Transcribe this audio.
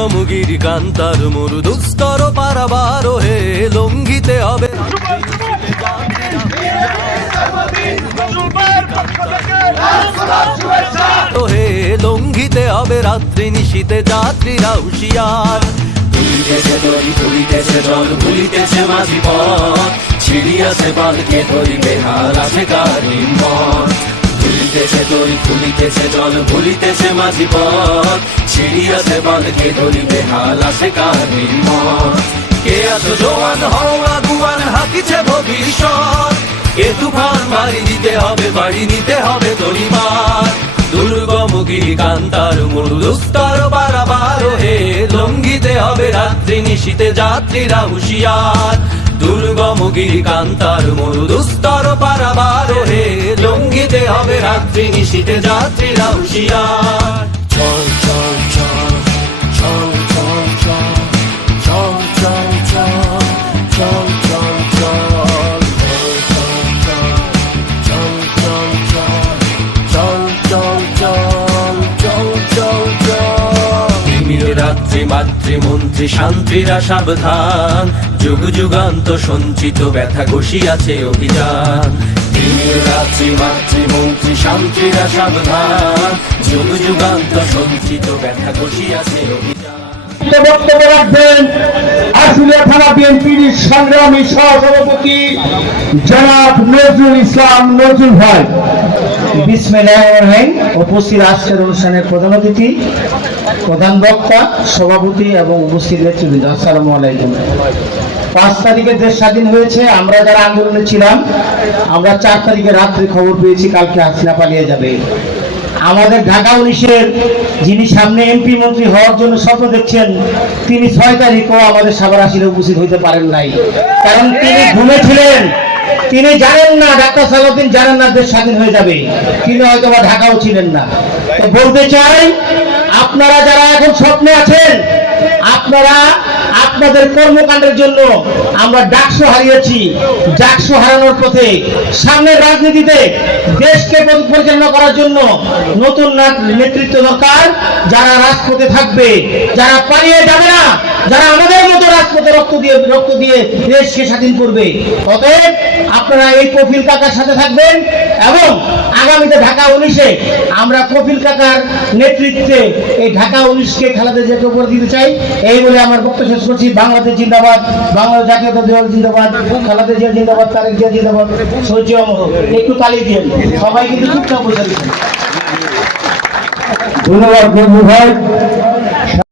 দুর্গমগিরি কান্তার মরু দুস্তর পারাবার হে লঙ্ঘিতে হবে হে লঙ্ঘিতে হবে রাত্রি নিশীতে যাত্রীরা হুঁশিয়ার। তুলিতেছে দড়ি তুলিতেছে জল ভুলিতেছে মাঝি পথ ছিড়িয়াছে পালকে ধরিবে হাল আছে গাড়ির মত। তুলিতেছে দড়ি তুলিতেছে জল ভুলিতেছে মাঝি পথ ছিড়িয়াছে পালকে ধরিবে হাল আছে গাড়ির মত। কে আছো জোয়ান হও আগুয়ান হাকিছে ভবিষ্যৎ, এ তুফান বাড়ি দিতে হবে বাড়ি নিতে হবে তরিমার। দুর্গমগিরি কান্তার মরু দুস্তর পারাবার হে লঙ্ঘিতে হবে রাত্রি নিশীতে যাত্রীরা হুঁশিয়ার। দুর্গমগিরি কান্তার মরু দুস্তর পারাবার হে লঙ্ঘিতে হবে রাত্রি নিশীতে যাত্রীরা হুঁশিয়ার। চল চল চল চল চল চল চল চল চল চল রাত্রি মাতৃমন্ত্রী শান্তিরা সাবধান, যুগ যুগান্ত সঞ্চিত ব্যথা ঘষিয়াছে অভিযান। রাত্রি মাতৃমন্ত্রী শান্তিরা সাবধান, যুগ যুগান্ত সঞ্চিত ব্যথা ঘষিয়াছে অভিযান। বক্তব্য রাখবেন আশুলিয়া থানা বিএনপির সংগ্রামী সহসভাপতি জনাব নজরুল ইসলাম নজরুল ভাই। বিসমিল্লাহির রহমানির রহিম। উপস্থিত আজকের অনুষ্ঠানের প্রধান অতিথি, প্রধান বক্তা, সভাপতি এবং উপস্থিত নেতৃবৃন্দ, আসসালামু আলাইকুম। 5 তারিখে দেশ স্বাধীন হয়েছে। আমরা যারা আন্দোলনে ছিলাম, আমরা 4 তারিখে রাত্রে খবর পেয়েছি কালকে হাসিনা পালিয়ে যাবে। আমাদের ঢাকা 19-এর যিনি সামনে এমপি মন্ত্রী হওয়ার জন্য স্বপ্ন দেখছেন, তিনি 6 তারিখও আমাদের সাভার আসিলে উপস্থিত হইতে পারেন নাই, কারণ তিনি ঘুমেছিলেন। তিনি জানেন না, ডাক্তার সালাউদ্দিন জানেন না দেশ স্বাধীন হয়ে যাবে। তিনি হয়তো বা ঢাকাও ছিলেন না। তো বলতে চাই, আপনারা যারা এখন স্বপ্নে আছেন, আপনারা আপনাদের কর্মকাণ্ডের জন্য আমরা ডাকসু হারিয়েছি। ডাকসু হারানোর পথে সামনের রাজনীতিতে দেশকে পরিচালনা করার জন্য নতুন নেতৃত্ব দরকার, যারা রাজপথে থাকবে, যারা পালিয়ে যাবে না, যারা আমাদের মতো রাজপথে রক্ত দিয়ে দেশকে স্বাধীন করবে। অতএব আপনারা এই কফিল কাকার সাথে থাকবেন এবং আগামীতে ঢাকা 19-এ আমরা কফিল কাকার নেতৃত্বে এই ঢাকা 19-কে খালেদা জিয়াকে উপরে দিতে চাই। এই বলে আমার বক্তব্য শেষ করছি। বাংলাদেশ জিন্দাবাদ, বাংলাদেশ জাতীয়তাবাদী দল জিন্দাবাদ, খালেদা জিয়া জিন্দাবাদ, তারেক জিয়া জিন্দাবাদ, সৈয়দ অমর। একটু তালি দিয়ে সবাই কিন্তু চুপচাপ বসে। ধন্যবাদ বন্ধু ভাই।